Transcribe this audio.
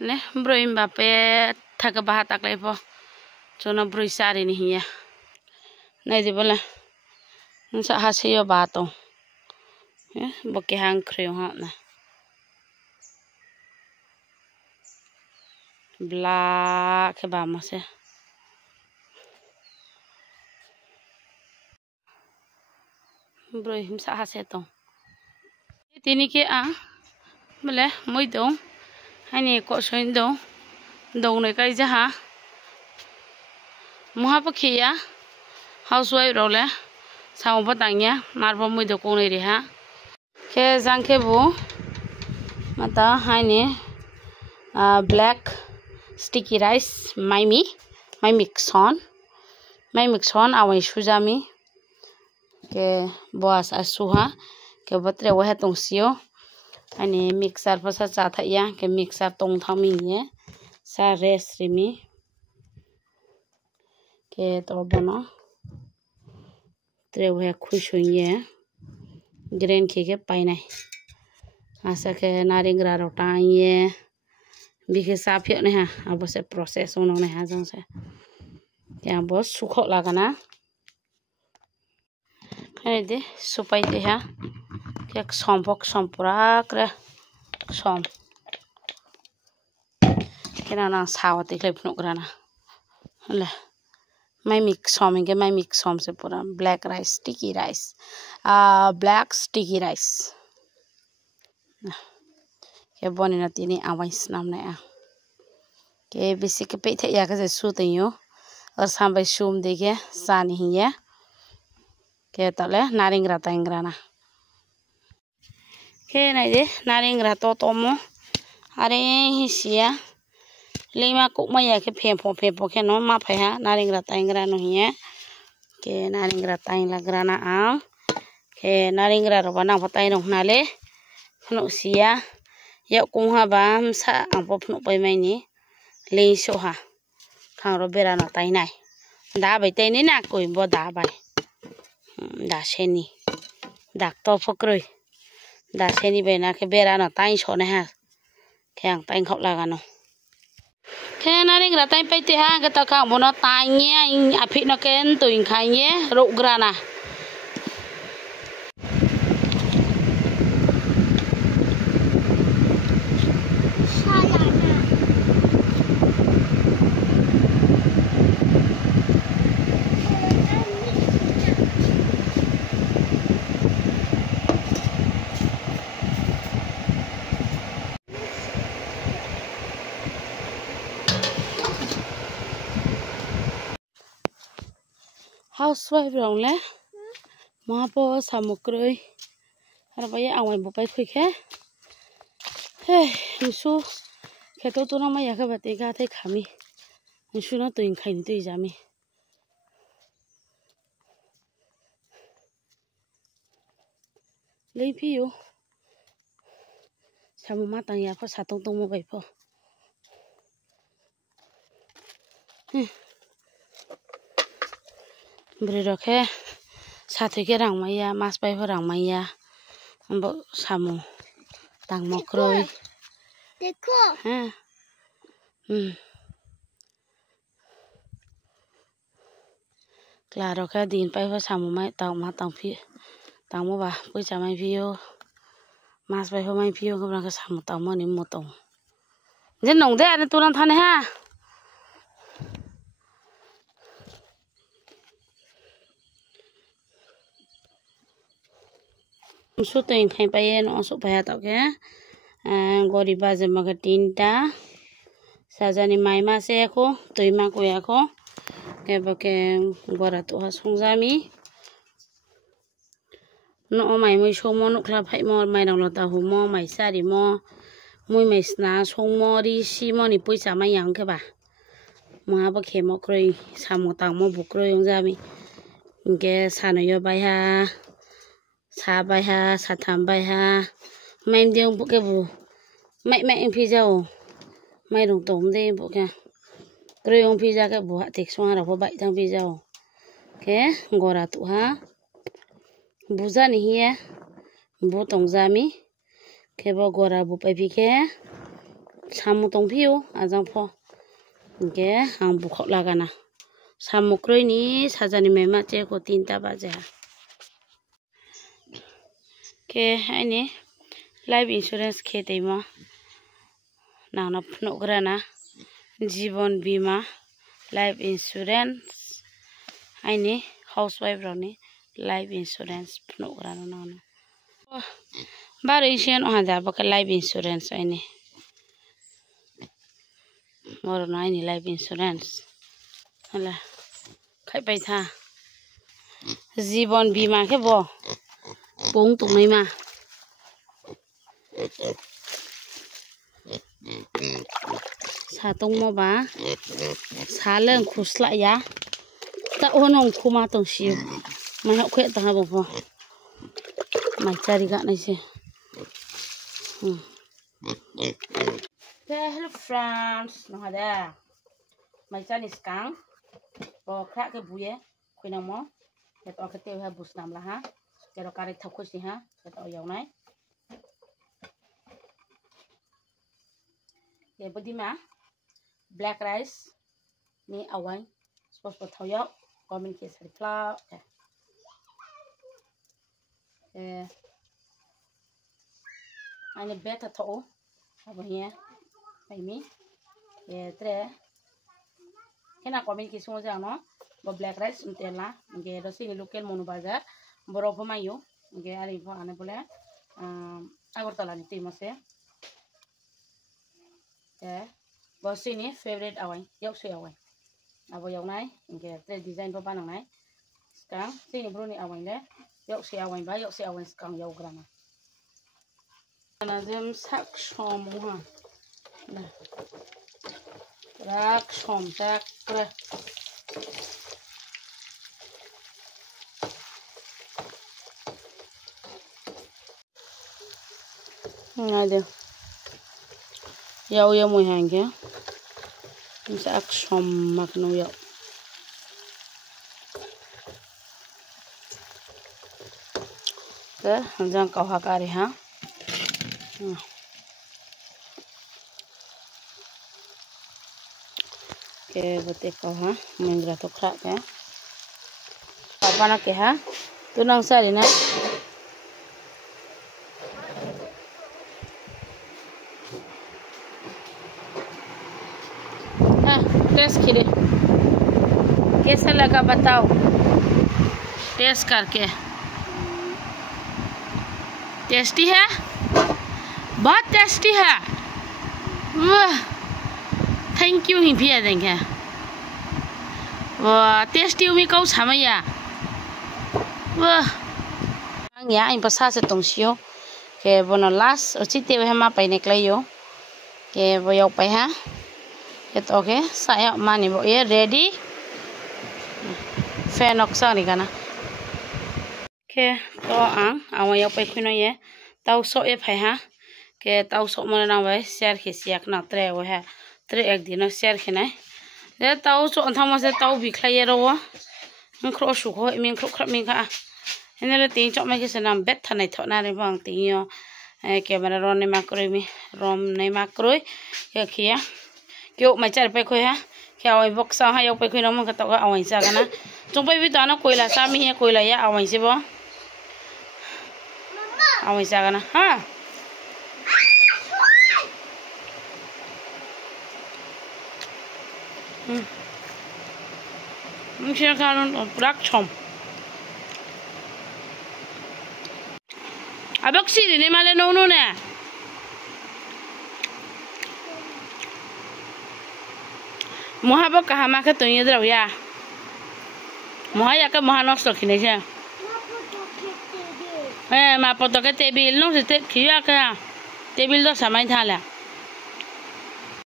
Ne broi Mbappe thaga baha taklai po chona broi sari ni hiya nai di bola sa hasiyo bato boke hang khrio ha na bla ke ba ma se broi him sa hase to tini ke a bole moi do hani ko soin do ne kai jaha muha pakhiya housewife role sao batangnya marbo moi do ko nei re ha ke jangke bu mata hani black sticky rice mai mixon awai sujami ke boas asuha ke batre wa hetong sio ani mixer pasa cha thaya ke mixer tong thami ye sa rest rimi ke to bono tre wa khushunye green ke painai asa ke naringra rota ye bike sa phyo ne ha abo se process ono ne ha jang se ya bo sukho lagana hai de supai de ha ke som pura kre som kena na sawati klep no grana le mai mix som se pura black sticky rice ke boni na tini awais nam na ke bisi ke pe the ya ke su te yo और sampai sum deke sani hiya ke tale naringra tangrana ke nai de naringra to tomo are hisia lima kuk maya ke phempo ke no ma phai ha naringra tangra no hiya ke naringra tain lagrana am ke naringra ro bana phatai no nale phno sia ya kung ha bam sa ang po phno pai mai ni le so ha khang ro bera na tai nai da bai tai ni na koi bo da bai da seni dak to phokroi da seni bai na ke bera na tai so ne ha khang tai khop la ga no ke na ring ra tai pai te ha ke ta khang bo no tai nya a phi no ken tuin khai ye ro grana housewife rong le ma po samukroi ar ba ye awai bo pai khoi khe he su khe to na ma ya khe ba te ga thai khami su na tuin khai ni tui jami lei phi yo samu ma tang ya pho sa tong tong mo bai pho bri rokhe साथे के रंग मैया मास पाइफो रंग मैया हमबो सामु तंग मक्रoi देखो हैं claro के दिन पाइफो सामु mai tang phi tang mo ba pui cha mai phiyo mas paifo mai phiyo ko ka samu tang mo ni mo tong je nong de an tu nan thane ha su tuin khai pai no su phaya ta ke gori ba je ma ka tinta sajani mai ma se ko tui ma ko ya ko ke ba ke gora to ha songjami no mai moi somo no kla phai mo mai nang lo ta hu mo mai sari mo moi mai sna somo ri si mo ni puisa mai yang ke ba mo ba khe mo kroi samu tang mo bu kroi yong jami ke sano yo bai ha sa bai ha sa tham bai ha mai deu bu ke bu mai phi jao mai dong tom de bu ke kroi yong phi ja ke bu ha tek swa ra ho bai tang phi jao ke gora tu ha buza ni hiya bu tong jami ke bo gora bu pai phi ke Samu tong piu ajang pho. Ge hang bukhok lagana. Samu kroi ni sajani mema che ko 3 baje ha. Ke ini life insurance ke teimo. Nang na phno grana Jibon Bima life insurance. Ini housewife roni life insurance phno grana nang. Baru isian ohada baka life insurance ini. Moro no ini life insurance. Hala. Khai pai tha. Jibon Bima ke bo. Pung tung nai ma. Sa tong mo ba. Sa leng khusla ya. Ta onong khuma tong siu. Mai hok khwe ta ha bo pho. Mai cari gak nai se. Hello friends, no ada. Mai cari skang. Bo krak ke buye, khoi nang mo. Ke to ke te ha bus nam la ha. Ke ro kari thau khoi si ha. Ke to yaw nai. Ke bodi ma black rice ni awai. Spos po thau yaw. Komen ke sari flour. Ini beta thau. Apa ni? Ini. Tre. Kena komen ki semua jangan no, black rice entela, ge rosi local monu bazar, borok mayu, ge ari bo ane boleh, Agartala ni timur se, bosi ni favorite awai, yau se awai, abo yau nai, ge tre design bo panang nai, sekarang sini bro ni awai le, yau se awai ba, yau se awai sekarang yau grama. Nazem sak shom ha, nah, rak shom sak pre. Ada yau ya mui hangge bisa aksom makno yau ke hanjang kau hakari ha ke bote kau ha mengra to krak ke apa nak ke ha tu nang sari na test खिले कैसा लगा बताओ टेस्ट करके टेस्टी है बहुत टेस्टी है वाह thank you ही भी देंगे वाह टेस्टी उमी कौ समया वाह या इन पसा से तोंसियो के बोनो लास्ट उचिते वे मा पाइने क्लायो के बोयो पाइ हा itu oke saya mani bo ya ready fan oksa ni kana ke to awang yau pai khino ye tau so e phai ha ke tau so mon na bai share ke siak na tre o ha tre ek din share khina de tau so thama se tau bi khlai ro wa khro su kho min khro khra min kha enele ting chok mai ke sanam bet thanai thona re bang ting yo camera ron ne makroi mi rom ne makroi ke khia kêu mày chạyไปคุยฮะแค่เอาไอ้บอกสั่งให้เอาไปคุยน้องมันก็ต้องเอาไอ้สั่งกันนะจงไปวิจารณ์คุยละสามีให้คุยละยะเอาไอ้สิบ่เอาไอ้สั่งกันนะฮะมึงเชื่อข้าน้องรักชมอาบอกสินี่มาเลยน้องเนี่ยMohaba kahama ke tuh nyedra ya, mohaya ke mohanos tuh kini sih. Ma foto ke tebil, nung sih kiya ke tebil tuh sama ini thala.